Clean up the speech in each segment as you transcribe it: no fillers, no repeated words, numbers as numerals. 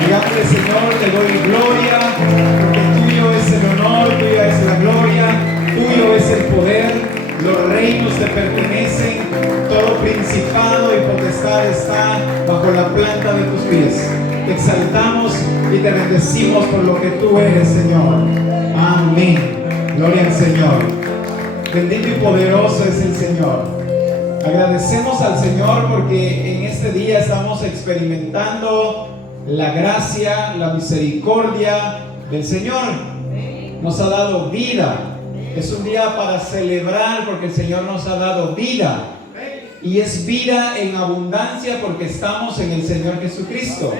Digámosle: Señor, te doy gloria, porque tuyo es el honor, tuya es la gloria, tuyo es el poder, los reinos te pertenecen, todo principado y potestad está bajo la planta de tus pies. Te exaltamos y te bendecimos por lo que tú eres, Señor. Amén. Gloria al Señor. Bendito y poderoso es el Señor. Agradecemos al Señor porque en este día estamos experimentando la gracia, la misericordia del Señor. Nos ha dado vida. Es un día para celebrar porque el Señor nos ha dado vida. Y es vida en abundancia porque estamos en el Señor Jesucristo.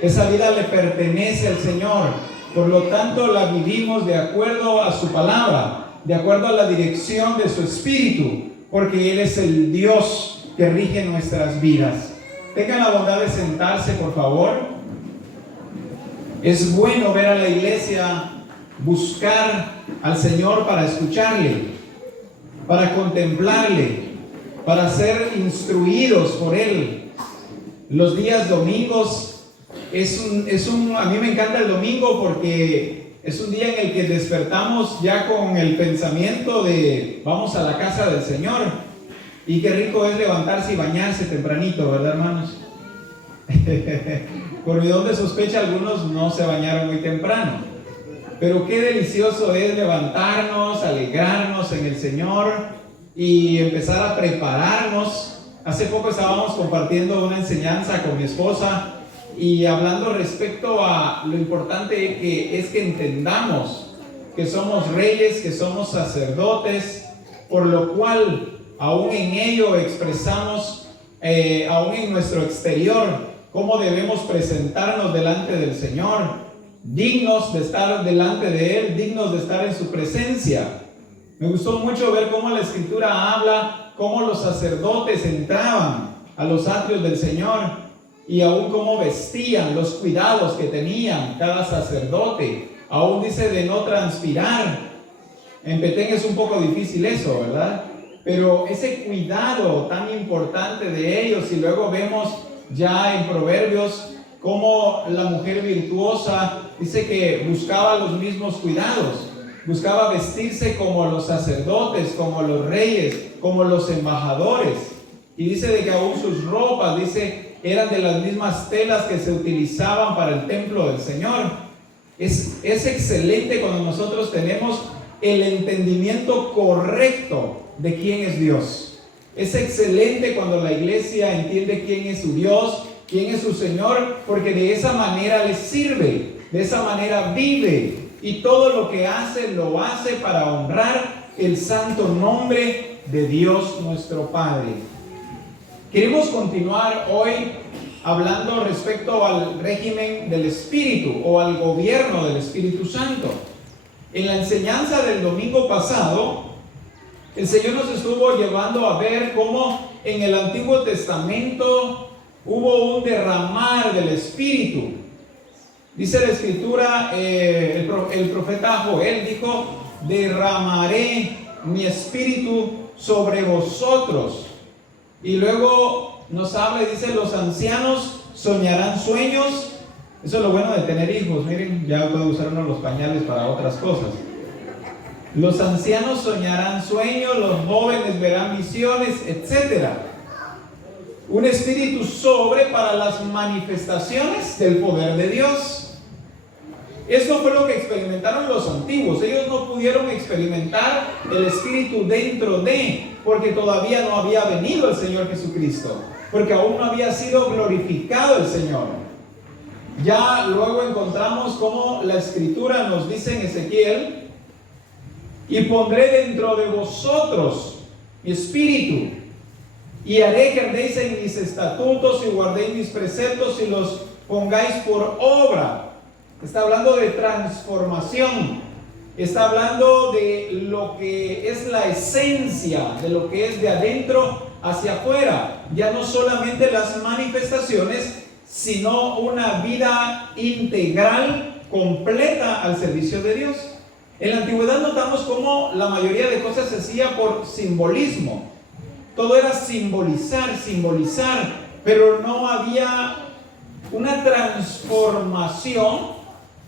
Esa vida le pertenece al Señor. Por lo tanto, la vivimos de acuerdo a su palabra, de acuerdo a la dirección de su Espíritu, porque Él es el Dios que rige nuestras vidas. Tengan la bondad de sentarse, por favor. Es bueno ver a la iglesia buscar al Señor para escucharle, para contemplarle, para ser instruidos por Él. Los días domingos a mí me encanta el domingo porque es un día en el que despertamos ya con el pensamiento de vamos a la casa del Señor. Y qué rico es levantarse y bañarse tempranito, ¿verdad, hermanos? Por mi don de sospecha, algunos no se bañaron muy temprano. Pero qué delicioso es levantarnos, alegrarnos en el Señor y empezar a prepararnos. Hace poco estábamos compartiendo una enseñanza con mi esposa y hablando respecto a lo importante que es que entendamos que somos reyes, que somos sacerdotes, por lo cual aún en ello expresamos, aún en nuestro exterior, cómo debemos presentarnos delante del Señor, dignos de estar delante de Él, dignos de estar en su presencia. Me gustó mucho ver cómo la Escritura habla, cómo los sacerdotes entraban a los atrios del Señor y aún cómo vestían, los cuidados que tenían cada sacerdote. Aún dice de no transpirar. En Petén es un poco difícil eso, ¿verdad? Pero ese cuidado tan importante de ellos, y luego vemos ya en Proverbios cómo la mujer virtuosa dice que buscaba los mismos cuidados, buscaba vestirse como los sacerdotes, como los reyes, como los embajadores. Y dice de que aún sus ropas, dice, eran de las mismas telas que se utilizaban para el templo del Señor. Es excelente cuando nosotros tenemos el entendimiento correcto de quién es Dios. Es excelente cuando la iglesia entiende quién es su Dios, quién es su Señor, porque de esa manera les sirve, de esa manera vive, y todo lo que hace, lo hace para honrar el santo nombre de Dios nuestro Padre. Queremos continuar hoy hablando respecto al régimen del Espíritu o al gobierno del Espíritu Santo. En la enseñanza del domingo pasado, el Señor nos estuvo llevando a ver cómo en el Antiguo Testamento hubo un derramar del Espíritu. Dice la Escritura, el profeta Joel dijo: derramaré mi Espíritu sobre vosotros. Y luego nos habla y dice: los ancianos soñarán sueños. Eso es lo bueno de tener hijos. Miren, ya puedo usar uno los pañales para otras cosas. Los ancianos soñarán sueños, los jóvenes verán visiones, etc. Un espíritu sobre para las manifestaciones del poder de Dios. Esto fue lo que experimentaron los antiguos. Ellos no pudieron experimentar el Espíritu dentro de, porque todavía no había venido el Señor Jesucristo, porque aún no había sido glorificado el Señor. Ya luego encontramos cómo la escritura nos dice en Ezequiel: y pondré dentro de vosotros mi espíritu, y haré que andéis en mis estatutos y guardéis mis preceptos y los pongáis por obra. Está hablando de transformación. Está hablando de lo que es la esencia, de lo que es de adentro hacia afuera. Ya no solamente las manifestaciones, sino una vida integral, completa al servicio de Dios. En la antigüedad notamos cómo la mayoría de cosas se hacía por simbolismo. Todo era simbolizar, pero no había una transformación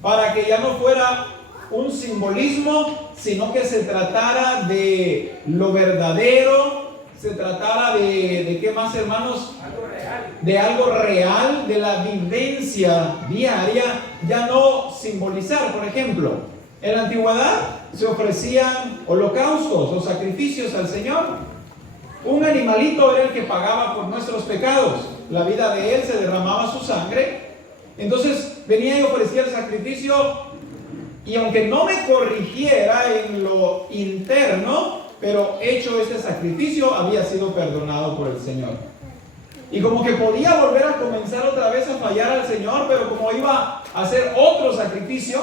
para que ya no fuera un simbolismo, sino que se tratara de lo verdadero, se tratara de ¿qué más, hermanos? Algo real. De algo real, de la vivencia diaria, ya no simbolizar. Por ejemplo, en la antigüedad se ofrecían holocaustos o sacrificios al Señor. Un animalito era el que pagaba por nuestros pecados. La vida de él se derramaba su sangre. Entonces venía y ofrecía el sacrificio, y aunque no me corrigiera en lo interno, pero hecho este sacrificio, había sido perdonado por el Señor. Y como que podía volver a comenzar otra vez a fallar al Señor, pero como iba a hacer otro sacrificio,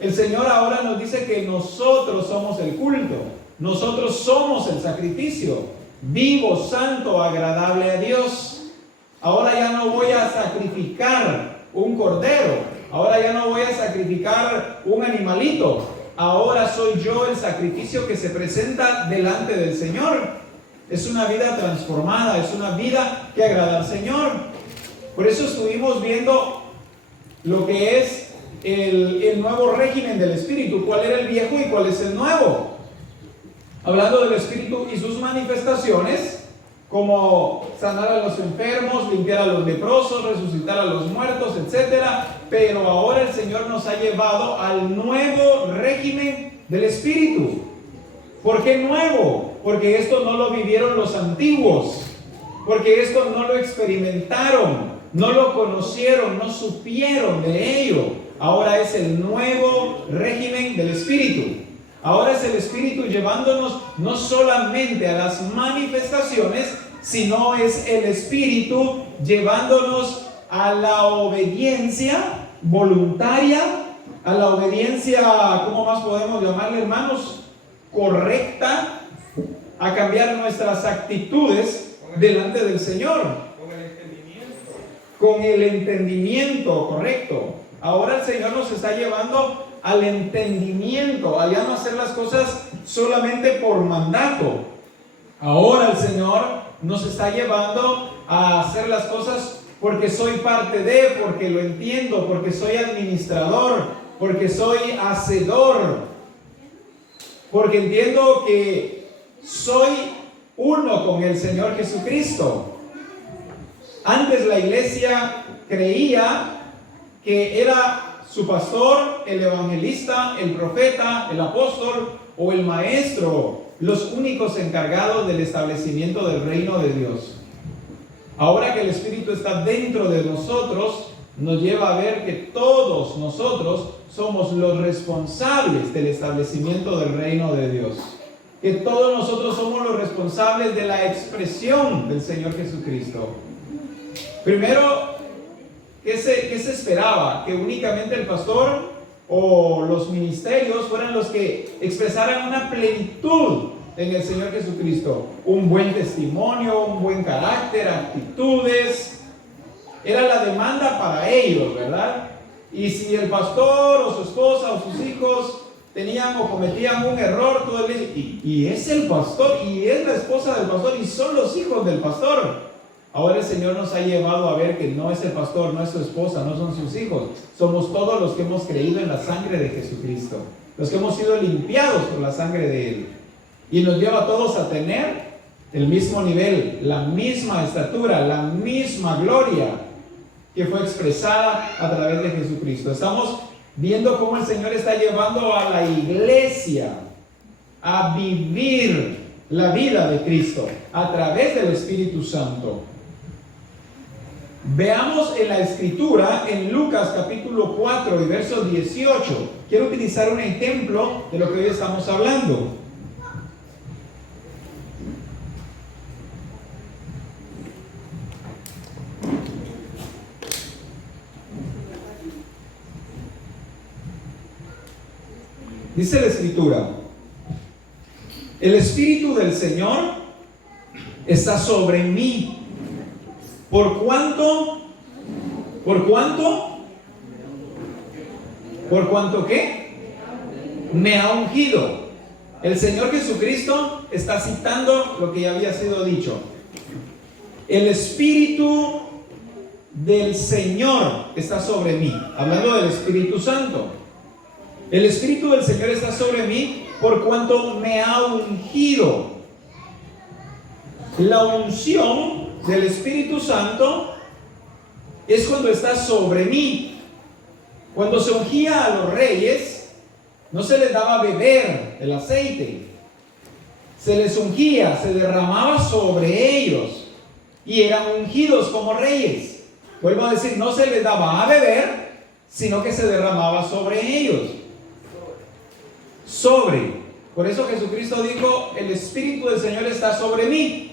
el Señor ahora nos dice que nosotros somos el culto. Nosotros somos el sacrificio vivo, santo, agradable a Dios. Ahora ya no voy a sacrificar un cordero. Ahora ya no voy a sacrificar un animalito. Ahora soy yo el sacrificio que se presenta delante del Señor. Es una vida transformada, es una vida que agrada al Señor. Por eso estuvimos viendo lo que es el nuevo régimen del Espíritu. ¿Cuál era el viejo y cuál es el nuevo? Hablando del Espíritu y sus manifestaciones, como sanar a los enfermos, limpiar a los leprosos, resucitar a los muertos, etc. Pero ahora el Señor nos ha llevado al nuevo régimen del Espíritu. ¿Por qué nuevo? Porque esto no lo vivieron los antiguos, porque esto no lo experimentaron, no lo conocieron, no supieron de ello. Ahora es el nuevo régimen del Espíritu. Ahora es el Espíritu llevándonos no solamente a las manifestaciones, sino es el Espíritu llevándonos a la obediencia voluntaria, a la obediencia, ¿cómo más podemos llamarle, hermanos? Correcta, a cambiar nuestras actitudes delante del Señor. Con el entendimiento correcto. Ahora el Señor nos está llevando al entendimiento, a ya no hacer las cosas solamente por mandato. Ahora el Señor nos está llevando a hacer las cosas porque soy parte de, porque lo entiendo, porque soy administrador, porque soy hacedor, porque entiendo que soy uno con el Señor Jesucristo. Antes la iglesia creía que era su pastor, el evangelista, el profeta, el apóstol o el maestro los únicos encargados del establecimiento del reino de Dios. Ahora que el Espíritu está dentro de nosotros, nos lleva a ver que todos nosotros somos los responsables del establecimiento del reino de Dios. Que todos nosotros somos los responsables de la expresión del Señor Jesucristo. Primero, ¿qué se esperaba? Que únicamente el pastor o los ministerios fueran los que expresaran una plenitud en el Señor Jesucristo. Un buen testimonio, un buen carácter, actitudes. Era la demanda para ellos, ¿verdad? Y si el pastor o su esposa o sus hijos tenían o cometían un error, todo el y es el pastor, y es la esposa del pastor, y son los hijos del pastor. Ahora el Señor nos ha llevado a ver que no es el pastor, no es su esposa, no son sus hijos. Somos todos los que hemos creído en la sangre de Jesucristo. Los que hemos sido limpiados por la sangre de Él. Y nos lleva a todos a tener el mismo nivel, la misma estatura, la misma gloria que fue expresada a través de Jesucristo. Estamos viendo cómo el Señor está llevando a la iglesia a vivir la vida de Cristo a través del Espíritu Santo. Veamos en la escritura, en Lucas capítulo 4 y verso 18. Quiero utilizar un ejemplo de lo que hoy estamos hablando. Dice la escritura: el Espíritu del Señor está sobre mí. ¿Por cuánto? ¿Por cuánto? ¿Por cuánto qué? Me ha ungido. El Señor Jesucristo está citando lo que ya había sido dicho. El Espíritu del Señor está sobre mí. Hablando del Espíritu Santo. El Espíritu del Señor está sobre mí por cuanto me ha ungido. La unción del Espíritu Santo es cuando está sobre mí. Cuando se ungía a los reyes, no se les daba a beber el aceite. Se les ungía, se derramaba sobre ellos y eran ungidos como reyes. Vuelvo a decir, no se les daba a beber, sino que se derramaba sobre ellos. Por eso Jesucristo dijo: el Espíritu del Señor está sobre mí.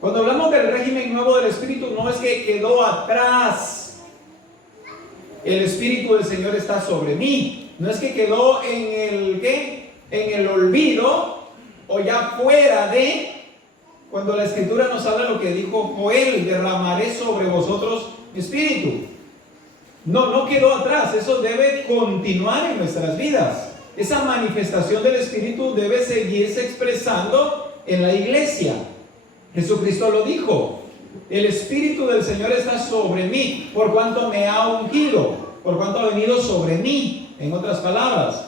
Cuando hablamos del régimen nuevo del Espíritu, no es que quedó atrás. El Espíritu del Señor está sobre mí. No es que quedó en el ¿qué? En el olvido o ya fuera de. Cuando la Escritura nos habla lo que dijo Joel: derramaré sobre vosotros mi Espíritu. No quedó atrás. Eso debe continuar en nuestras vidas. Esa manifestación del Espíritu debe seguirse expresando en la iglesia. Jesucristo lo dijo: el Espíritu del Señor está sobre mí, por cuanto me ha ungido, por cuanto ha venido sobre mí. En otras palabras,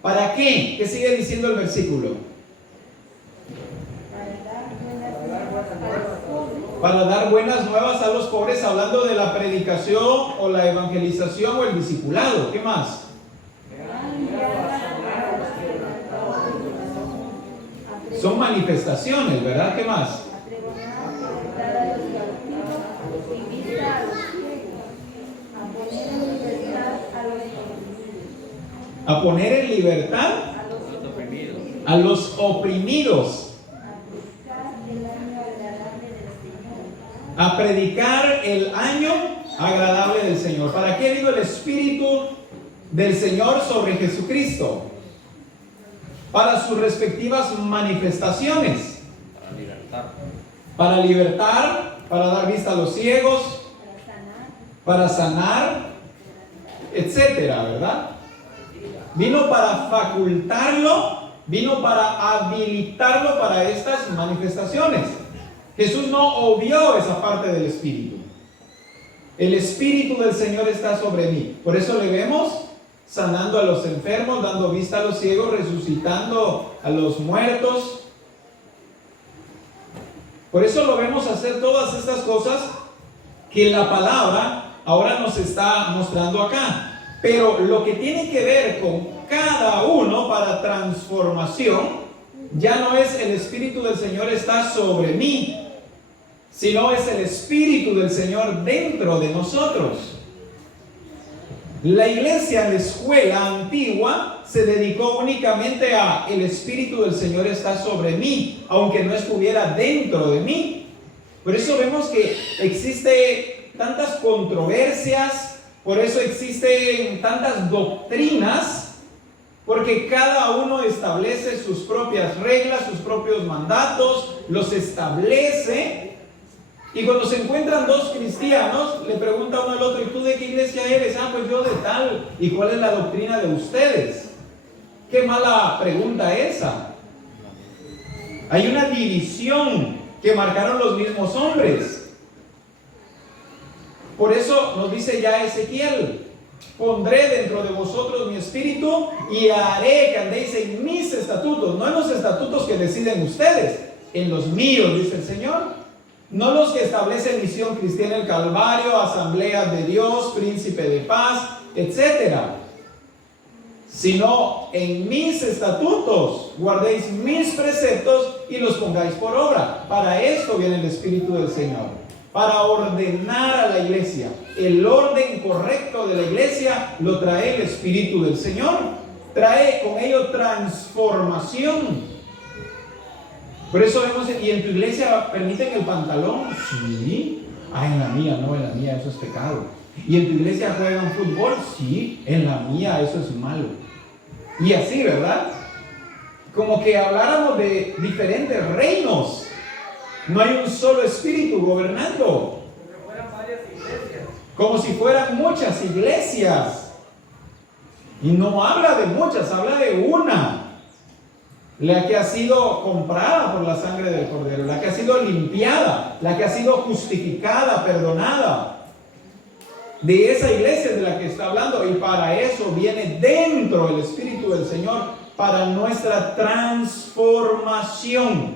¿para qué? ¿Qué sigue diciendo el versículo? Para dar buenas nuevas a los pobres, hablando de la predicación o la evangelización o el discipulado. ¿Qué más? Son manifestaciones, ¿verdad? ¿Qué más? A poner en libertad a los oprimidos. A predicar el año agradable del Señor. ¿Para qué vino el Espíritu del Señor sobre Jesucristo? Para sus respectivas manifestaciones. Para libertar, para dar vista a los ciegos, para sanar, etcétera, ¿verdad? Vino para facultarlo, vino para habilitarlo para estas manifestaciones. Jesús no obvió esa parte del Espíritu. El Espíritu del Señor está sobre mí. Por eso le vemos sanando a los enfermos, dando vista a los ciegos, resucitando a los muertos. Por eso lo vemos hacer todas estas cosas que la palabra ahora nos está mostrando acá. Pero lo que tiene que ver con cada uno para transformación, ya no es el Espíritu del Señor está sobre mí, sino es el Espíritu del Señor dentro de nosotros. La iglesia en la escuela antigua se dedicó únicamente a el Espíritu del Señor está sobre mí, aunque no estuviera dentro de mí. Por eso vemos que existe tantas controversias. Por eso existen tantas doctrinas, porque cada uno establece sus propias reglas, sus propios mandatos, los establece. Y cuando se encuentran dos cristianos, le pregunta uno al otro: ¿y tú de qué iglesia eres? Ah, pues yo de tal. ¿Y cuál es la doctrina de ustedes? Qué mala pregunta esa. Hay una división que marcaron los mismos hombres. Por eso nos dice ya Ezequiel: pondré dentro de vosotros mi espíritu y haré que andéis en mis estatutos. No en los estatutos que deciden ustedes, en los míos, dice el Señor. No los que establecen Misión Cristiana el Calvario, Asambleas de Dios, Príncipe de Paz, etcétera, sino en mis estatutos guardéis mis preceptos y los pongáis por obra. Para esto viene el Espíritu del Señor. para ordenar a la iglesia. El orden correcto de la iglesia lo trae el Espíritu del Señor. Trae con ello transformación. Por eso vemos, ¿y en tu iglesia permiten el pantalón? Sí. Ah, en la mía no, en la mía eso es pecado. ¿Y en tu iglesia juegan fútbol? Sí. En la mía eso es malo. Y así, ¿verdad? Como que habláramos de diferentes reinos. No hay un solo espíritu gobernando. Como si fueran muchas iglesias. Y no habla de muchas, habla de una. La que ha sido comprada por la sangre del Cordero, la que ha sido limpiada, la que ha sido justificada, perdonada. De esa iglesia es de la que está hablando, y para eso viene dentro el Espíritu del Señor, para nuestra transformación.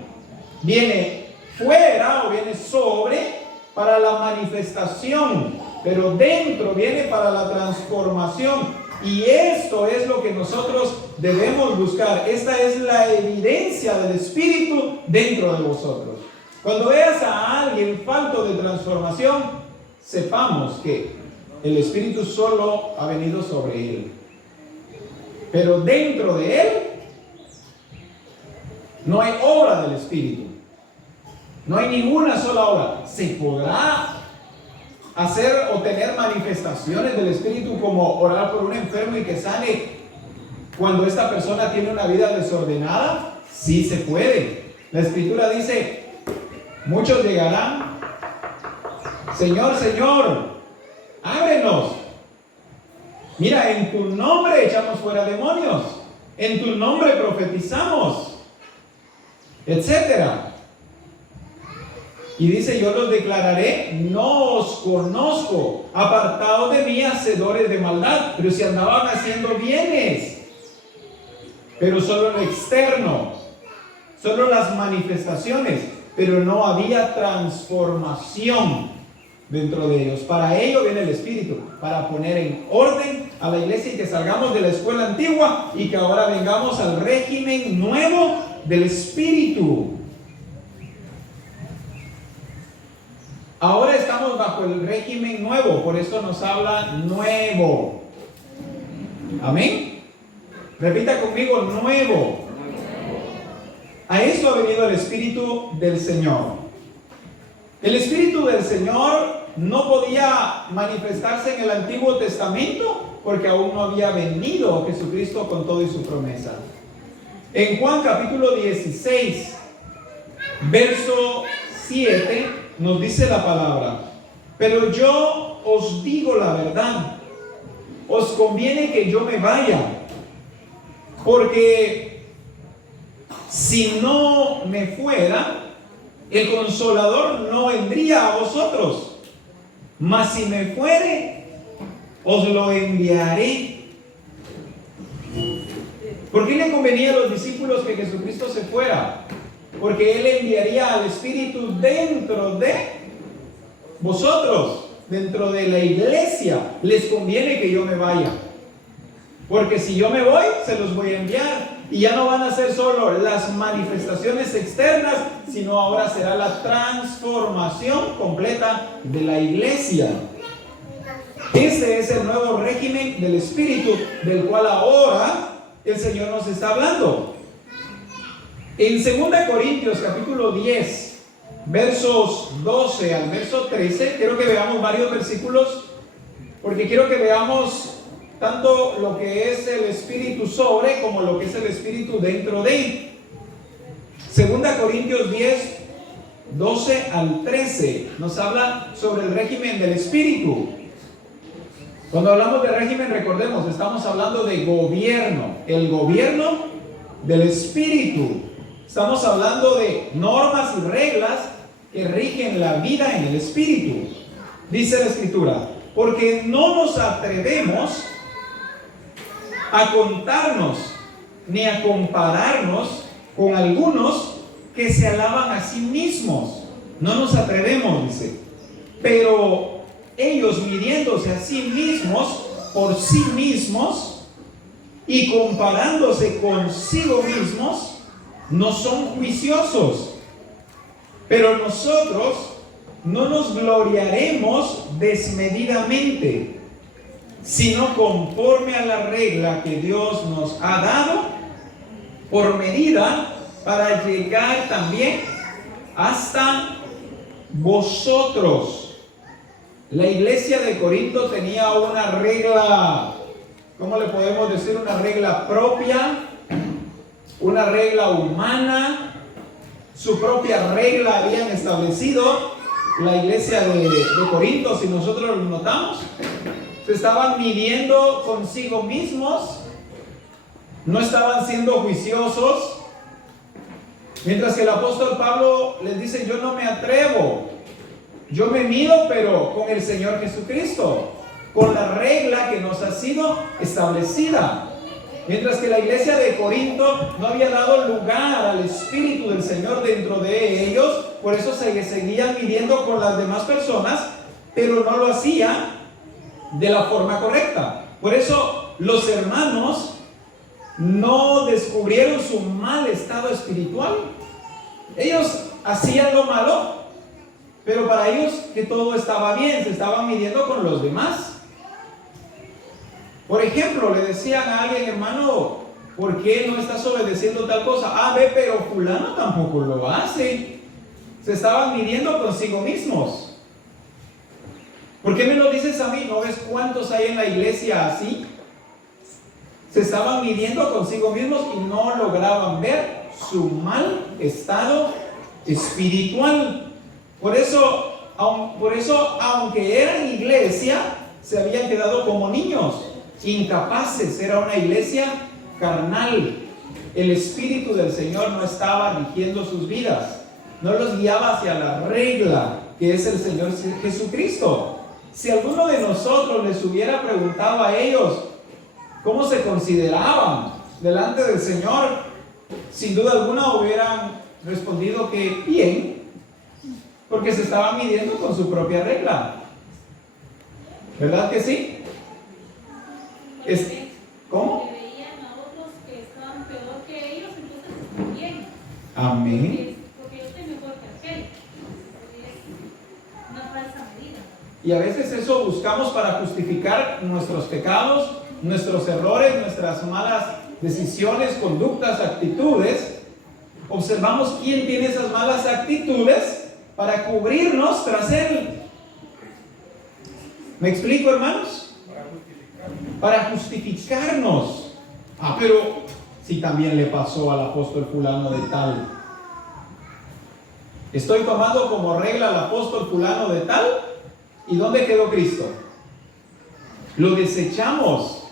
Viene fuera o viene sobre para la manifestación, pero dentro viene para la transformación. Y esto es lo que nosotros debemos buscar. Esta es la evidencia del Espíritu dentro de vosotros. Cuando veas a alguien falto de transformación, sepamos que el Espíritu solo ha venido sobre él. Pero dentro de él no hay obra del Espíritu. No hay ninguna sola obra. Se podrá hacer o tener manifestaciones del Espíritu, como orar por un enfermo y que sane cuando esta persona tiene una vida desordenada. Sí se puede. La Escritura dice: muchos llegarán, Señor, Señor, ábrenos. Mira, en tu nombre echamos fuera demonios, en tu nombre profetizamos, etcétera. Y dice: yo los declararé, no os conozco, apartados de mí, hacedores de maldad. Pero si andaban haciendo bienes, pero solo lo externo, solo las manifestaciones, pero no había transformación dentro de ellos. Para ello viene el Espíritu, para poner en orden a la iglesia y que salgamos de la escuela antigua y que ahora vengamos al régimen nuevo del Espíritu. Ahora estamos bajo el régimen nuevo, por eso nos habla nuevo. Amén. Repita conmigo: nuevo. A eso ha venido el Espíritu del Señor. El Espíritu del Señor no podía manifestarse en el Antiguo Testamento porque aún no había venido Jesucristo con todo y su promesa. En Juan capítulo 16, verso 7, nos dice la palabra: pero yo os digo la verdad, os conviene que yo me vaya, porque si no me fuera, el Consolador no vendría a vosotros, mas si me fuere, os lo enviaré. ¿Por qué le convenía a los discípulos que Jesucristo se fuera? Porque Él enviaría al Espíritu dentro de vosotros, dentro de la iglesia. Les conviene que yo me vaya, porque si yo me voy, se los voy a enviar. Y ya no van a ser solo las manifestaciones externas, sino ahora será la transformación completa de la iglesia. Ese es el nuevo régimen del Espíritu, del cual ahora el Señor nos está hablando. En 2 Corintios capítulo 10, versos 12 al verso 13, quiero que veamos varios versículos, porque quiero que veamos tanto lo que es el Espíritu sobre, como lo que es el Espíritu dentro de. 2 Corintios 10, 12 al 13, nos habla sobre el régimen del Espíritu. Cuando hablamos de régimen, recordemos, estamos hablando de gobierno, el gobierno del Espíritu. Estamos hablando de normas y reglas que rigen la vida en el Espíritu. Dice la Escritura: porque no nos atrevemos a contarnos ni a compararnos con algunos que se alaban a sí mismos. No nos atrevemos, dice. Pero ellos, midiéndose a sí mismos por sí mismos y comparándose consigo mismos, no son juiciosos. Pero nosotros no nos gloriaremos desmedidamente, sino conforme a la regla que Dios nos ha dado por medida, para llegar también hasta vosotros. La iglesia de Corinto tenía una regla, ¿cómo le podemos decir? Una regla propia, una regla humana, su propia regla habían establecido. La iglesia de Corinto, si nosotros lo notamos, se estaban midiendo consigo mismos, no estaban siendo juiciosos. Mientras que el apóstol Pablo les dice: yo no me atrevo, yo me mido, pero con el Señor Jesucristo, con la regla que nos ha sido establecida. Mientras que la iglesia de Corinto no había dado lugar al Espíritu del Señor dentro de ellos, por eso se seguían midiendo con las demás personas, pero no lo hacía de la forma correcta. Por eso los hermanos no descubrieron su mal estado espiritual. Ellos hacían lo malo, pero para ellos que todo estaba bien, se estaban midiendo con los demás. Por ejemplo, le decían a alguien: hermano, ¿por qué no estás obedeciendo tal cosa? Ah, ve, pero fulano tampoco lo hace. Se estaban midiendo consigo mismos. ¿Por qué me lo dices a mí? ¿No ves cuántos hay en la iglesia así? Se estaban midiendo consigo mismos y no lograban ver su mal estado espiritual. Por eso, aunque eran iglesia, se habían quedado como niños, incapaces. Era una iglesia carnal. El Espíritu del Señor no estaba rigiendo sus vidas, no los guiaba hacia la regla que es el Señor Jesucristo. Si alguno de nosotros les hubiera preguntado a ellos cómo se consideraban delante del Señor, sin duda alguna hubieran respondido que bien, porque se estaban midiendo con su propia regla. ¿Verdad que sí? ¿Cómo? Que veían a otros que estaban peor que ellos, entonces están bien. Amén. Porque yo estoy mejor que aquel. Es una falsa medida. Y a veces eso buscamos para justificar nuestros pecados, nuestros errores, nuestras malas decisiones, conductas, actitudes. Observamos quién tiene esas malas actitudes para cubrirnos tras él. ¿Me explico, hermanos? Para justificarnos. Ah, pero si también le pasó al apóstol fulano de tal. Estoy tomando como regla al apóstol fulano de tal. ¿Y dónde quedó Cristo? Lo desechamos.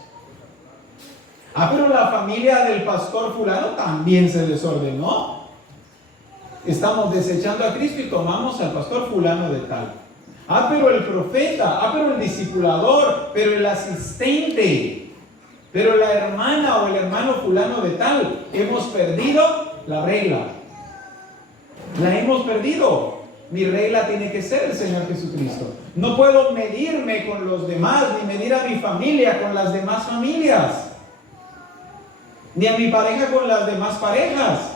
Ah, pero la familia del pastor fulano también se desordenó. Estamos desechando a Cristo y tomamos al pastor fulano de tal. Ah, pero el profeta, ah, pero el discipulador, pero el asistente, pero la hermana o el hermano fulano de tal. Hemos perdido la regla. La hemos perdido. Mi regla tiene que ser el Señor Jesucristo. No puedo medirme con los demás, ni medir a mi familia con las demás familias, ni a mi pareja con las demás parejas.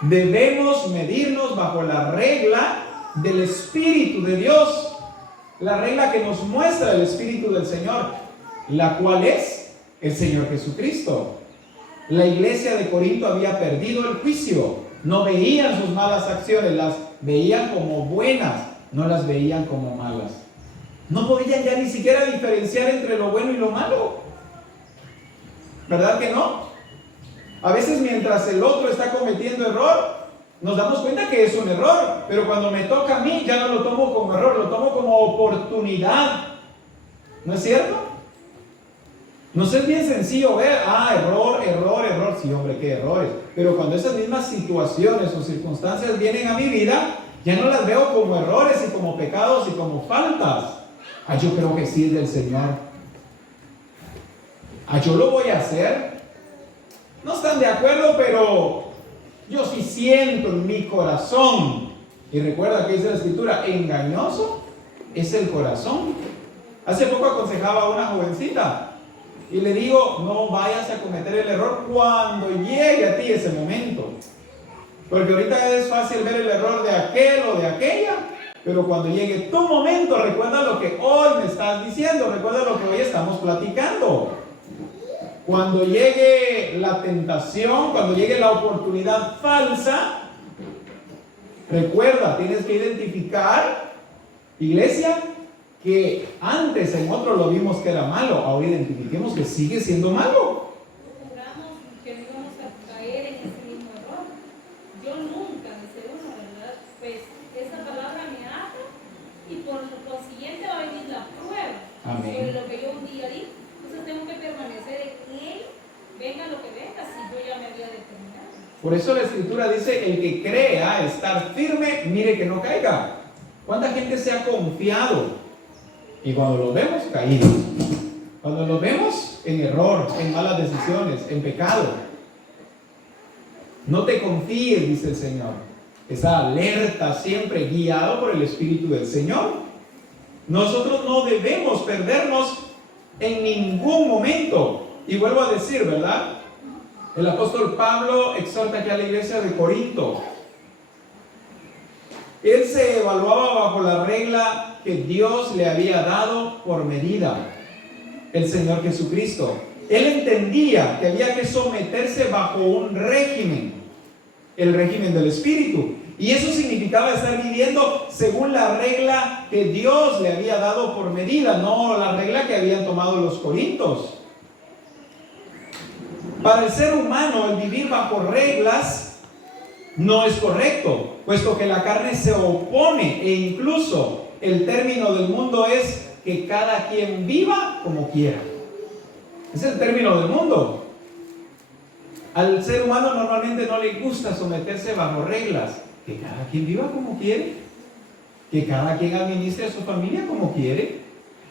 Debemos medirnos bajo la regla del Espíritu de Dios, la regla que nos muestra el Espíritu del Señor, la cual es el Señor Jesucristo. La iglesia de Corinto había perdido el juicio. No veían sus malas acciones, las veían como buenas, no las veían como malas. No podían ya ni siquiera diferenciar entre lo bueno y lo malo. ¿Verdad que no? A veces mientras el otro está cometiendo error, nos damos cuenta que es un error, pero cuando me toca a mí ya no lo tomo como error, lo tomo como oportunidad. ¿No es cierto? Nos es bien sencillo ver, error. Sí, hombre, qué errores. Pero cuando esas mismas situaciones o circunstancias vienen a mi vida, ya no las veo como errores y como pecados y como faltas. Yo creo que sí es del Señor. Yo lo voy a hacer. No están de acuerdo, pero yo sí siento en mi corazón. Y recuerda que dice la Escritura, engañoso es el corazón. Hace poco aconsejaba a una jovencita y le digo: no vayas a cometer el error cuando llegue a ti ese momento. Porque ahorita es fácil ver el error de aquel o de aquella, pero cuando llegue tu momento, recuerda lo que hoy me estás diciendo, recuerda lo que hoy estamos platicando. Cuando llegue la tentación, cuando llegue la oportunidad falsa, recuerda, tienes que identificar, iglesia, que antes en otro lo vimos que era malo, ahora identifiquemos que sigue siendo malo. Juramos que no íbamos a caer en ese mismo error. Yo nunca, dice uno, ¿verdad? Pues esa palabra me ata y por lo siguiente va a venir la prueba. Amén. Sobre lo que yo un día di. Entonces tengo que permanecer en él, venga lo que venga, si yo ya me había determinado. Por eso la Escritura dice, el que crea estar firme, mire que no caiga. ¿Cuánta gente se ha confiado? Y cuando los vemos caídos, cuando los vemos en error, en malas decisiones, en pecado, no te confíes, dice el Señor. Está alerta siempre, guiado por el Espíritu del Señor. Nosotros no debemos perdernos en ningún momento. Y vuelvo a decir, ¿verdad? El apóstol Pablo exhorta aquí a la iglesia de Corinto. Él se evaluaba bajo la regla que Dios le había dado por medida, el Señor Jesucristo. Él entendía que había que someterse bajo un régimen, el régimen del Espíritu. Y eso significaba estar viviendo según la regla que Dios le había dado por medida, no la regla que habían tomado los corintios. Para el ser humano, el vivir bajo reglas no es correcto, puesto que la carne se opone e incluso el término del mundo es que cada quien viva como quiera. Es el término del mundo. Al ser humano normalmente no le gusta someterse bajo reglas. Que cada quien viva como quiere, que cada quien administre a su familia como quiere,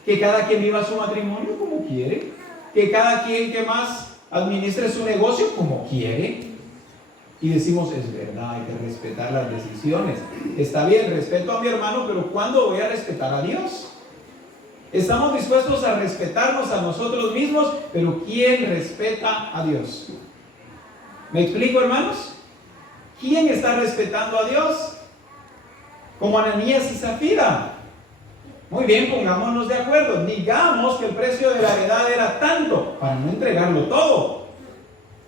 que cada quien viva su matrimonio como quiere, que cada quien que más administre su negocio como quiere. Y decimos, es verdad, hay que respetar las decisiones. Está bien, respeto a mi hermano, pero ¿cuándo voy a respetar a Dios? Estamos dispuestos a respetarnos a nosotros mismos, pero ¿quién respeta a Dios? ¿Me explico, hermanos? ¿Quién está respetando a Dios? Como Ananías y Zafira. Muy bien, pongámonos de acuerdo. Digamos que el precio de la heredad era tanto, para no entregarlo todo,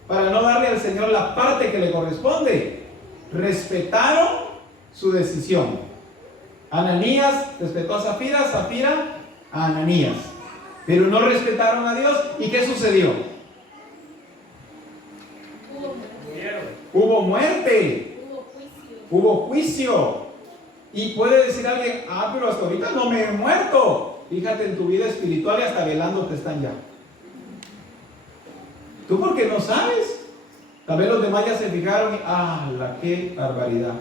para no darle al Señor la parte que le corresponde. Respetaron su decisión. Ananías respetó a Zafira, Zafira a Ananías. Pero no respetaron a Dios. ¿Y qué sucedió? Hubo muerte. Hubo juicio. Y puede decir alguien, pero hasta ahorita no me he muerto. Fíjate en tu vida espiritual y hasta velándote están ya. ¿Tú por qué no sabes? Tal vez los demás ya se fijaron y qué barbaridad.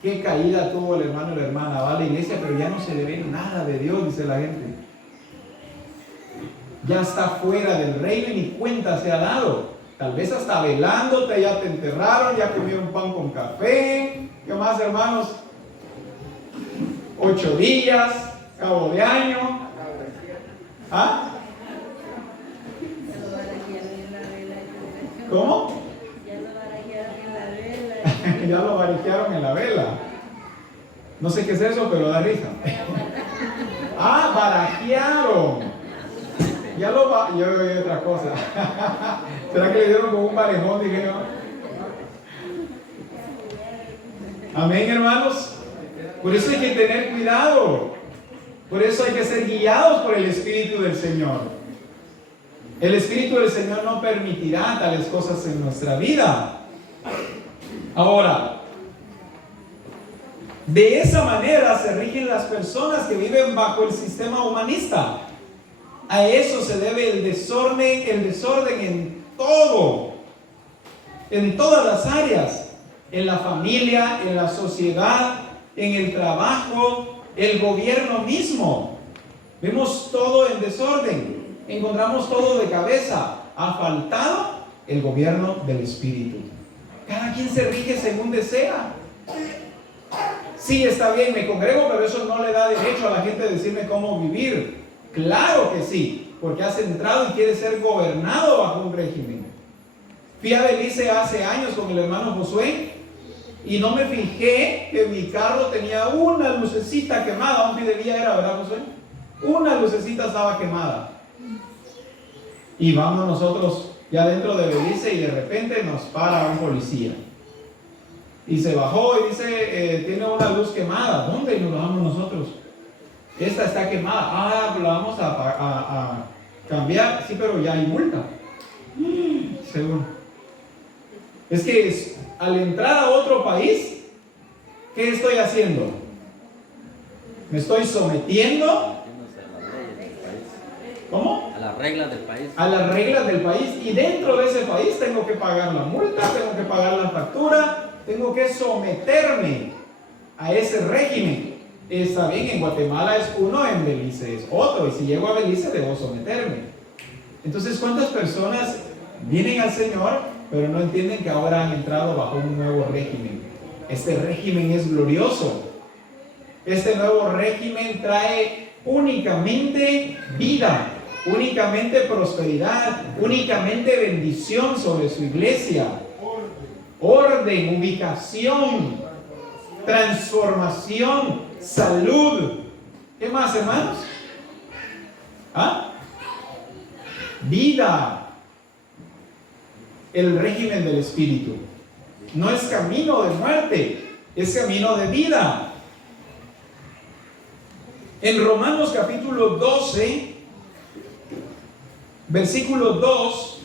Qué caída tuvo el hermano y la hermana. Va a la iglesia, pero ya no se le ve nada de Dios, dice la gente. Ya está fuera del reino y ni cuenta se ha dado. Tal vez hasta velándote, ya te enterraron, ya comieron pan con café. ¿Qué más, hermanos? 8 días, cabo de año. ¿Cómo? Ya lo barijearon en la vela. No sé qué es eso, pero da risa. Barajearon. Yo oí otra cosa. ¿Será que le dieron como un barejón? Dije yo. Amén, hermanos. Por eso hay que tener cuidado. Por eso hay que ser guiados por el Espíritu del Señor. El Espíritu del Señor no permitirá tales cosas en nuestra vida. Ahora, de esa manera se rigen las personas que viven bajo el sistema humanista. A eso se debe el desorden en todo, en todas las áreas, en la familia, en la sociedad, en el trabajo, el gobierno mismo. Vemos todo en desorden, encontramos todo de cabeza. Ha faltado el gobierno del Espíritu. Cada quien se rige según desea. Sí, está bien, me congrego, pero eso no le da derecho a la gente a decirme cómo vivir. Claro que sí, porque has entrado y quieres ser gobernado bajo un régimen. Fui a Belice hace años con el hermano Josué y no me fijé que mi carro tenía una lucecita quemada. Un día era, ¿verdad, José? Una lucecita estaba quemada. Y vamos nosotros ya dentro de Belice y de repente nos para un policía. Y se bajó y dice, tiene una luz quemada. ¿Dónde? Y nos bajamos nosotros. Esta está quemada. Ah, pues la vamos a cambiar. Sí, pero ya hay multa. Seguro. Es que al entrar a otro país, ¿qué estoy haciendo? Me estoy sometiendo. ¿Cómo? A las reglas del país. A las reglas del país. Y dentro de ese país tengo que pagar la multa, tengo que pagar la factura, tengo que someterme a ese régimen. Está bien, en Guatemala es uno, en Belice es otro. Y si llego a Belice debo someterme. Entonces, ¿cuántas personas vienen al Señor, pero no entienden que ahora han entrado bajo un nuevo régimen? Este régimen es glorioso. Este nuevo régimen trae únicamente vida, únicamente prosperidad, únicamente bendición sobre su iglesia. Orden, ubicación, transformación, salud. ¿Qué más, hermanos? ¿Ah? Vida. El régimen del Espíritu no es camino de muerte, es camino de vida. En Romanos capítulo 12, versículo 2,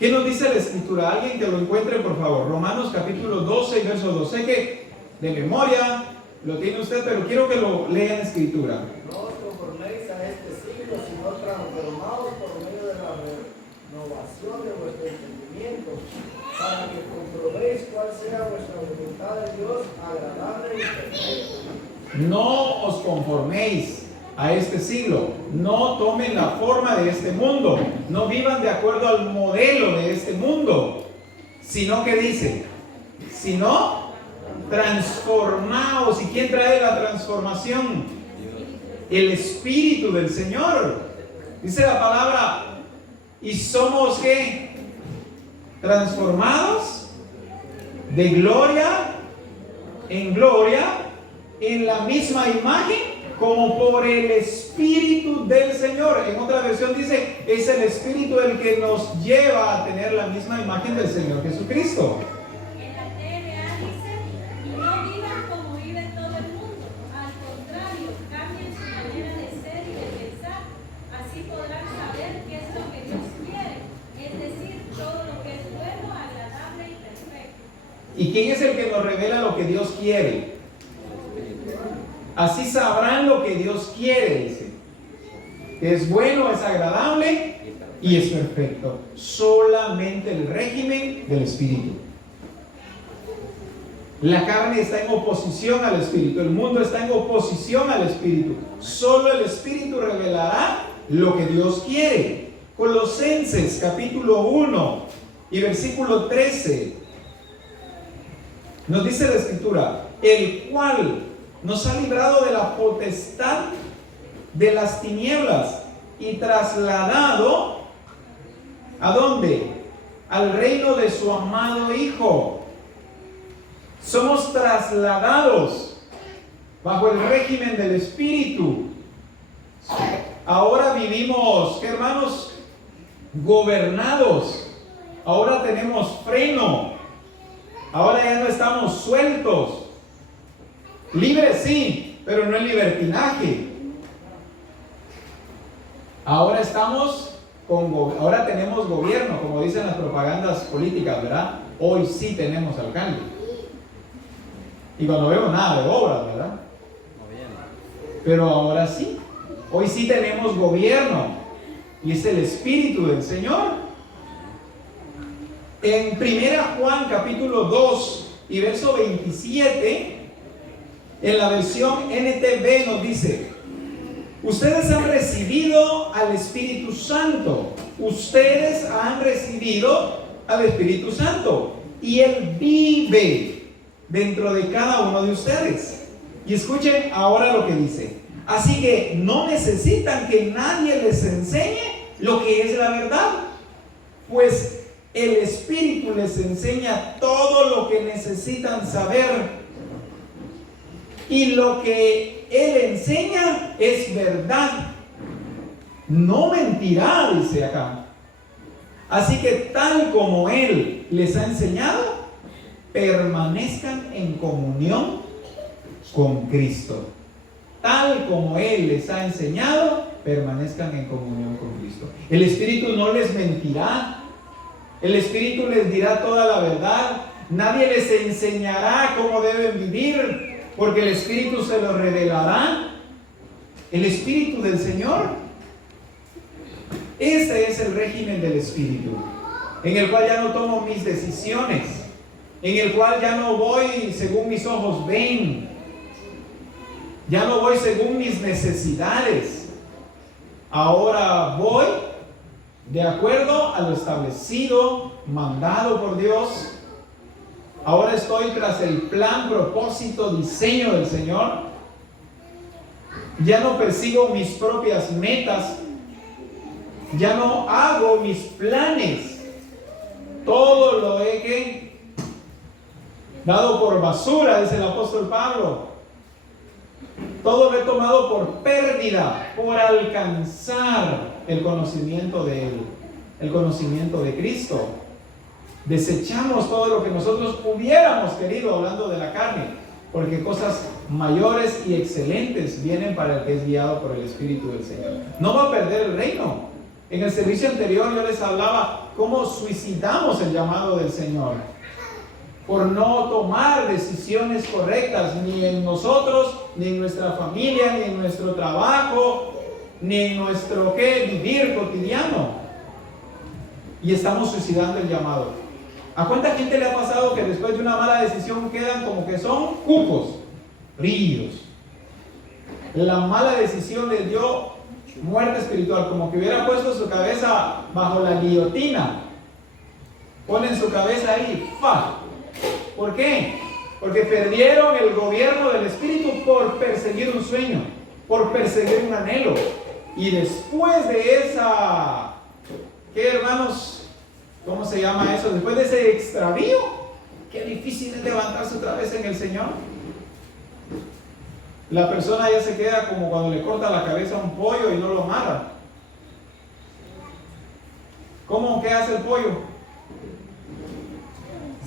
¿qué nos dice la Escritura? Alguien que lo encuentre, por favor. Romanos capítulo 12, verso 2. Sé que de memoria lo tiene usted, pero quiero que lo lea en Escritura. No os conforméis a este siglo, sino transformaos por medio de la renovación de vuestro entendimiento, para que comprobéis cuál sea vuestra voluntad de Dios, agradable y perfecta. No os conforméis a este siglo, no tomen la forma de este mundo, no vivan de acuerdo al modelo de este mundo, sino que dice, sino transformaos. ¿Y quién trae la transformación? El Espíritu del Señor. Dice la palabra, y somos ¿qué? Transformados de gloria en gloria, en la misma imagen, como por el Espíritu del Señor. En otra versión dice, es el Espíritu el que nos lleva a tener la misma imagen del Señor Jesucristo. En la TLA dice, no vivan como vive todo el mundo, al contrario, cambien su manera de ser y de pensar, así podrán saber qué es lo que Dios quiere, es decir, todo lo que es bueno, agradable y perfecto. ¿Y quién es el que nos revela lo que Dios quiere? Así sabrán lo que Dios quiere, dice. Es bueno, es agradable y es perfecto. Solamente el régimen del Espíritu. La carne está en oposición al Espíritu. El mundo está en oposición al Espíritu. Solo el Espíritu revelará lo que Dios quiere. Colosenses capítulo 1 y versículo 13. Nos dice la Escritura, el cual nos ha librado de la potestad de las tinieblas y trasladado, ¿a dónde? Al reino de su amado Hijo. Somos trasladados bajo el régimen del Espíritu. Ahora vivimos, ¿qué, hermanos? Gobernados. Ahora tenemos freno. Ahora ya no estamos sueltos. Libres sí, pero no en libertinaje. Ahora ahora tenemos gobierno, como dicen las propagandas políticas, ¿verdad? Hoy sí tenemos alcalde. Y cuando vemos nada de obras, ¿verdad? Pero ahora sí, hoy sí tenemos gobierno. Y es el Espíritu del Señor. En 1 Juan capítulo 2 y verso 27, en la versión NTV nos dice, ustedes han recibido al Espíritu Santo. Ustedes han recibido al Espíritu Santo. Y Él vive dentro de cada uno de ustedes. Y escuchen ahora lo que dice. Así que no necesitan que nadie les enseñe lo que es la verdad. Pues el Espíritu les enseña todo lo que necesitan saber. Y lo que Él enseña es verdad. No mentirá, dice acá. Así que tal como Él les ha enseñado, permanezcan en comunión con Cristo. Tal como Él les ha enseñado, permanezcan en comunión con Cristo. El Espíritu no les mentirá. El Espíritu les dirá toda la verdad. Nadie les enseñará cómo deben vivir, porque el Espíritu se lo revelará. El Espíritu del Señor. Este es el régimen del Espíritu, en el cual ya no tomo mis decisiones, en el cual ya no voy según mis ojos ven, ya no voy según mis necesidades. Ahora voy de acuerdo a lo establecido, mandado por Dios. Ahora estoy tras el plan, propósito, diseño del Señor. Ya no persigo mis propias metas. Ya no hago mis planes. Todo lo he dado por basura, dice el apóstol Pablo. Todo lo he tomado por pérdida, por alcanzar el conocimiento de Él, el conocimiento de Cristo. Desechamos todo lo que nosotros hubiéramos querido, hablando de la carne, porque cosas mayores y excelentes vienen para el que es guiado por el Espíritu del Señor. No va a perder el reino. En el servicio anterior yo les hablaba cómo suicidamos el llamado del Señor por no tomar decisiones correctas, ni en nosotros, ni en nuestra familia, ni en nuestro trabajo, ni en nuestro vivir cotidiano. Y estamos suicidando el llamado. ¿A cuánta gente le ha pasado que después de una mala decisión quedan como que son cucos, ríos? La mala decisión les dio muerte espiritual, como que hubiera puesto su cabeza bajo la guillotina. Ponen su cabeza ahí, ¡fa! ¿Por qué? Porque perdieron el gobierno del Espíritu por perseguir un sueño, por perseguir un anhelo. Y después de esa, ¿qué, hermanos? ¿Cómo se llama eso? Después de ese extravío, qué difícil es levantarse otra vez en el Señor. La persona ya se queda como cuando le corta la cabeza a un pollo y no lo amarra. ¿Cómo? ¿Qué hace el pollo?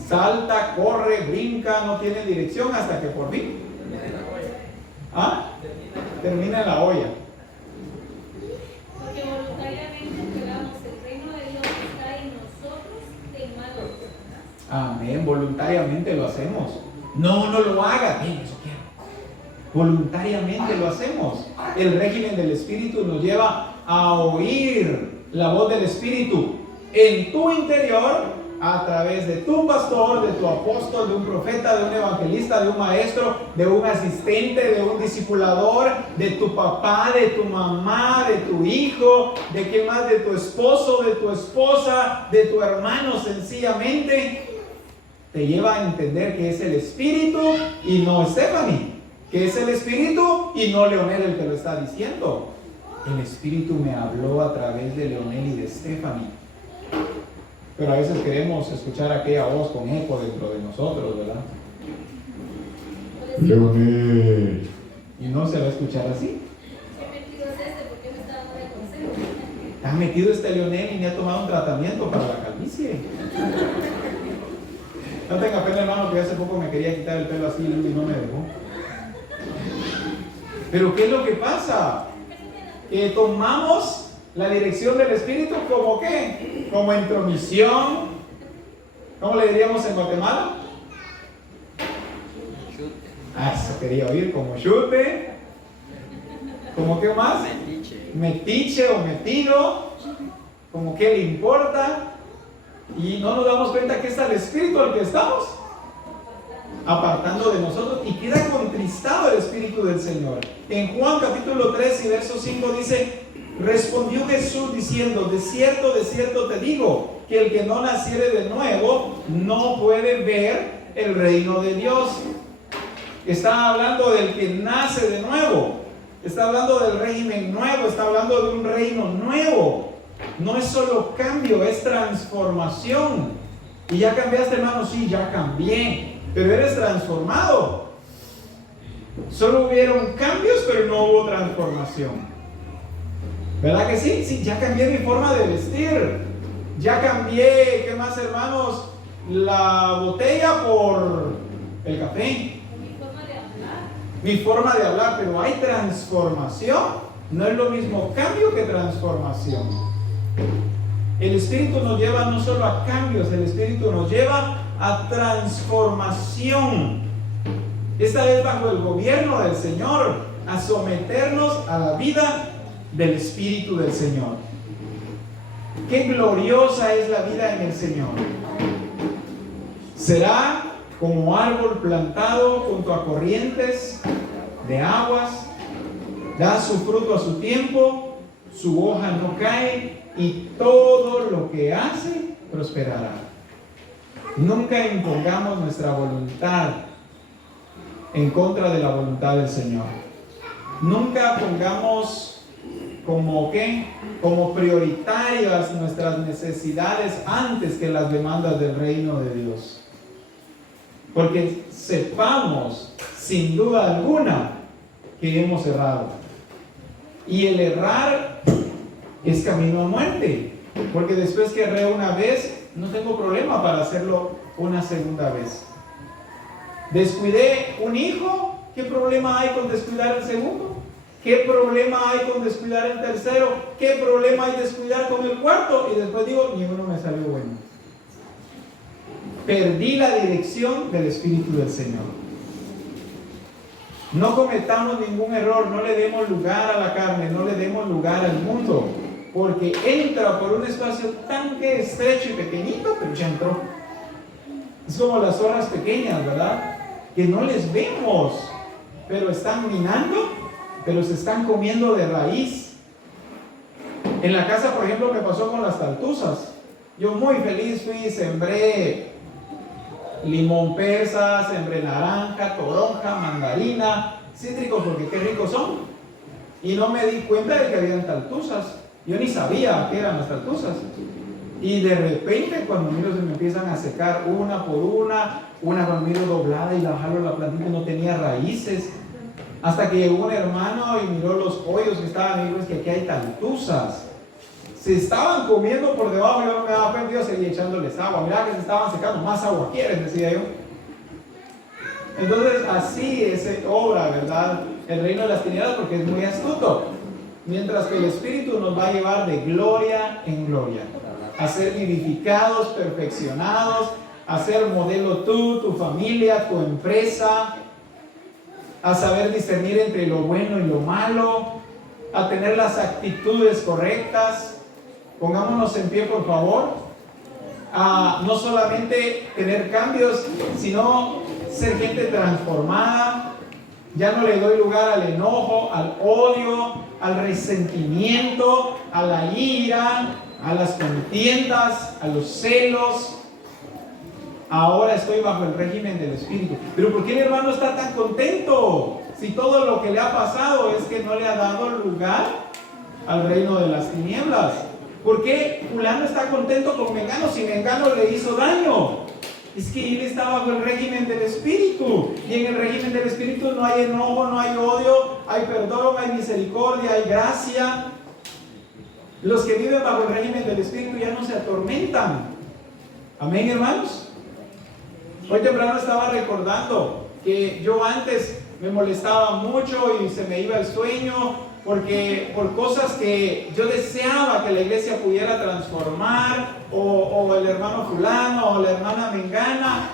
Salta, corre, brinca, no tiene dirección hasta que por fin termina en la olla. Porque voluntariamente entregamos el reino de Dios que está en nosotros en manos. Amén, voluntariamente lo hacemos. No lo hagas. Eso quiero. Voluntariamente lo hacemos. El régimen del Espíritu nos lleva a oír la voz del Espíritu en tu interior, a través de tu pastor, de tu apóstol, de un profeta, de un evangelista, de un maestro, de un asistente, de un discipulador, de tu papá, de tu mamá, de tu hijo, de qué más, de tu esposo, de tu esposa, de tu hermano. Sencillamente te lleva a entender que es el Espíritu y no Stephanie, que es el Espíritu y no Leonel el que lo está diciendo. El Espíritu me habló a través de Leonel y de Stephanie. Pero a veces queremos escuchar aquella voz con eco dentro de nosotros, ¿verdad? Leonel. Y no se va a escuchar así. ¿Qué metido es este? ¿Por qué me está dando el consejo? Está metido este Leonel y me ha tomado un tratamiento para la calvicie. No tenga pena, hermano, que hace poco me quería quitar el pelo así y no me dejó. Pero ¿qué es lo que pasa? Que tomamos la dirección del Espíritu como ¿qué? Como intromisión. ¿Cómo le diríamos en Guatemala? Eso quería oír, como chute. ¿Como qué más? Metiche o metido. Como qué le importa. Y no nos damos cuenta que es al Espíritu al que estamos apartando de nosotros, y queda contristado el Espíritu del Señor. En Juan capítulo 3 y verso 5 dice: respondió Jesús diciendo, de cierto te digo, que el que no naciere de nuevo no puede ver el reino de Dios. Está hablando del que nace de nuevo, está hablando del régimen nuevo, está hablando de un reino nuevo. no es solo cambio, es transformación. Y ya cambiaste, hermano, sí, ya cambié, pero eres transformado. Solo hubieron cambios, pero no hubo transformación. ¿Verdad que sí? Sí, ya cambié mi forma de vestir. Ya cambié, ¿qué más, hermanos? La botella por el café. Mi forma de hablar. Mi forma de hablar, pero hay transformación. No es lo mismo cambio que transformación. El Espíritu nos lleva no solo a cambios, el Espíritu nos lleva a transformación. Esta es bajo el gobierno del Señor, a someternos a la vida del Espíritu del Señor. Qué gloriosa es la vida en el Señor. Será como árbol plantado junto a corrientes de aguas, da su fruto a su tiempo, su hoja no cae y todo lo que hace prosperará. Nunca impongamos nuestra voluntad en contra de la voluntad del Señor. Nunca pongamos como prioritarias nuestras necesidades antes que las demandas del reino de Dios. Porque sepamos, sin duda alguna, que hemos errado. Y el errar es camino a muerte. Porque después que erré una vez, no tengo problema para hacerlo una segunda vez. Descuidé un hijo, ¿qué problema hay con descuidar el segundo? ¿Qué problema hay con descuidar el tercero? ¿Qué problema hay descuidar con el cuarto? Y después digo, ni uno me salió bueno. Perdí la dirección del Espíritu del Señor. No cometamos ningún error, no le demos lugar a la carne, no le demos lugar al mundo, porque entra por un espacio tan estrecho y pequeñito, pero ya entró. Es como las zorras pequeñas, ¿verdad? Que no les vemos, pero están minando, pero se están comiendo de raíz. En la casa, por ejemplo, me pasó con las taltuzas. Yo muy feliz fui, sembré limón persa, sembré naranja, toronja, mandarina, cítricos, porque qué ricos son. Y no me di cuenta de que habían taltuzas. Yo ni sabía qué eran las taltuzas. Y de repente, cuando miro, se me empiezan a secar una por una cuando miro doblada y la jalo la plantita y no tenía raíces. Hasta que llegó un hermano y miró los hoyos que estaban y dijo, es que aquí hay taltuzas. Se estaban comiendo por debajo, yo no me daba cuenta, yo seguía echándoles agua. Mirá que se estaban secando, más agua quieren, decía yo. Entonces así es obra, ¿verdad? El reino de las tinieblas, porque es muy astuto. Mientras que el Espíritu nos va a llevar de gloria en gloria, a ser vivificados, perfeccionados, a ser modelo tú, tu familia, tu empresa, a saber discernir entre lo bueno y lo malo, a tener las actitudes correctas. Pongámonos en pie, por favor. A no solamente tener cambios, sino ser gente transformada. Ya no le doy lugar al enojo, al odio, al resentimiento, a la ira, a las contiendas, a los celos. Ahora estoy bajo el régimen del Espíritu. Pero ¿por qué el hermano está tan contento? Si todo lo que le ha pasado es que no le ha dado lugar al reino de las tinieblas. ¿Por qué fulano está contento con Mengano si Mengano le hizo daño? Es que él está bajo el régimen del Espíritu. Y en el régimen del Espíritu no hay enojo, no hay odio, hay perdón, hay misericordia, hay gracia. Los que viven bajo el régimen del Espíritu ya no se atormentan. Amén, hermanos. Hoy temprano estaba recordando que yo antes me molestaba mucho y se me iba el sueño porque por cosas que yo deseaba que la iglesia pudiera transformar, o el hermano fulano o la hermana mengana,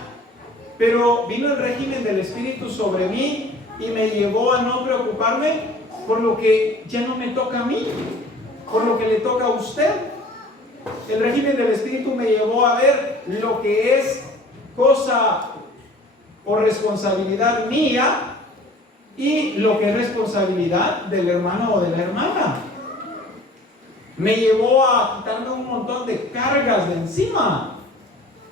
pero vino el régimen del Espíritu sobre mí y me llevó a no preocuparme por lo que ya no me toca a mí, por lo que le toca a usted. El régimen del Espíritu me llevó a ver lo que es cosa o responsabilidad mía y lo que es responsabilidad del hermano o de la hermana. Me llevó a quitarme un montón de cargas de encima.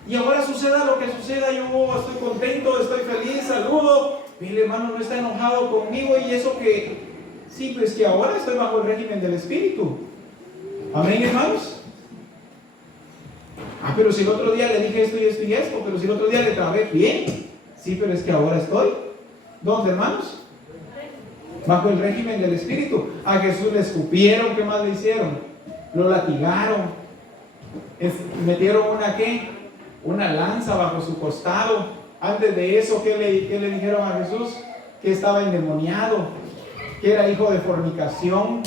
Y ahora suceda lo que suceda, yo estoy contento, estoy feliz, saludo. El hermano no está enojado conmigo y eso que, sí, pues que ahora estoy bajo el régimen del Espíritu. Amén, hermanos. Ah, pero si el otro día le dije esto y esto y esto, pero si el otro día le trabé bien. Sí, pero es que ahora estoy. ¿Dónde, hermanos? Bajo el régimen del Espíritu. A Jesús le escupieron, ¿qué más le hicieron? Lo latigaron. Metieron una lanza bajo su costado. Antes de eso, ¿qué le dijeron a Jesús? Que estaba endemoniado, que era hijo de fornicación,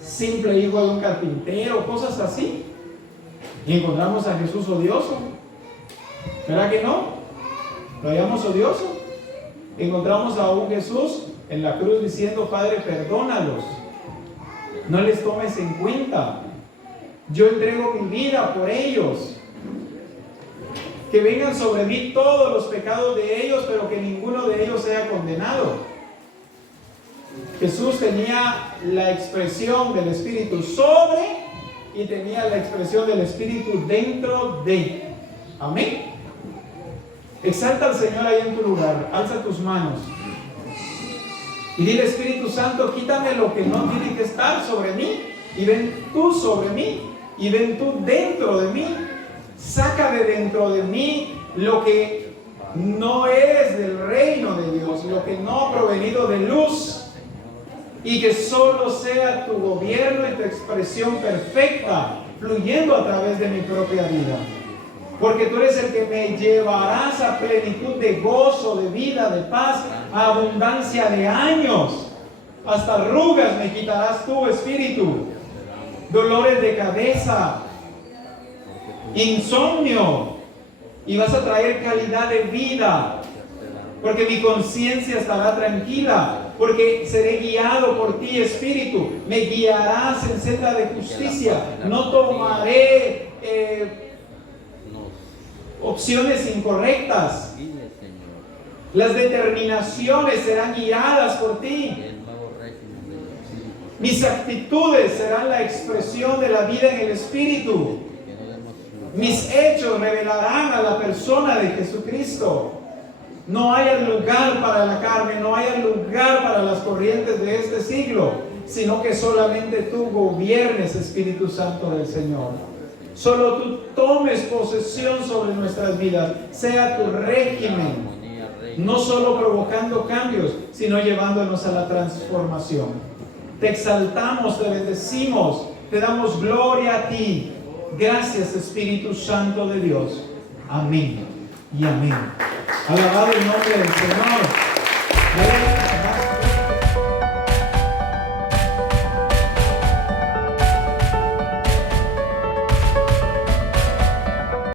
simple hijo de un carpintero, cosas así. Y encontramos a Jesús odioso. ¿Verdad que no? ¿Lo hallamos odioso? Encontramos a un Jesús en la cruz diciendo: Padre, perdónalos, no les tomes en cuenta, yo entrego mi vida por ellos, que vengan sobre mí todos los pecados de ellos, pero que ninguno de ellos sea condenado. Jesús tenía la expresión del Espíritu sobre y tenía la expresión del Espíritu dentro de. Amén. Exalta al Señor ahí en tu lugar, alza tus manos y dile: Espíritu Santo, quítame lo que no tiene que estar sobre mí y ven tú sobre mí y ven tú dentro de mí. Saca de dentro de mí lo que no es del reino de Dios, lo que no ha provenido de luz, y que solo sea tu gobierno y tu expresión perfecta fluyendo a través de mi propia vida. Porque tú eres el que me llevarás a plenitud de gozo, de vida, de paz, a abundancia de años. Hasta arrugas me quitarás tú, Espíritu, dolores de cabeza, insomnio, y vas a traer calidad de vida, porque mi conciencia estará tranquila, porque seré guiado por ti, Espíritu. Me guiarás en senda de justicia. No tomaré opciones incorrectas. Las determinaciones serán guiadas por ti. Mis actitudes serán la expresión de la vida en el Espíritu. Mis hechos revelarán a la persona de Jesucristo. No haya lugar para la carne, no haya lugar para las corrientes de este siglo, sino que solamente tú gobiernes, Espíritu Santo del Señor. Solo tú tomes posesión sobre nuestras vidas, sea tu régimen, no solo provocando cambios, sino llevándonos a la transformación. Te exaltamos, te bendecimos, te damos gloria a ti. Gracias, Espíritu Santo de Dios. Amén y amén. Alabado el nombre del Señor.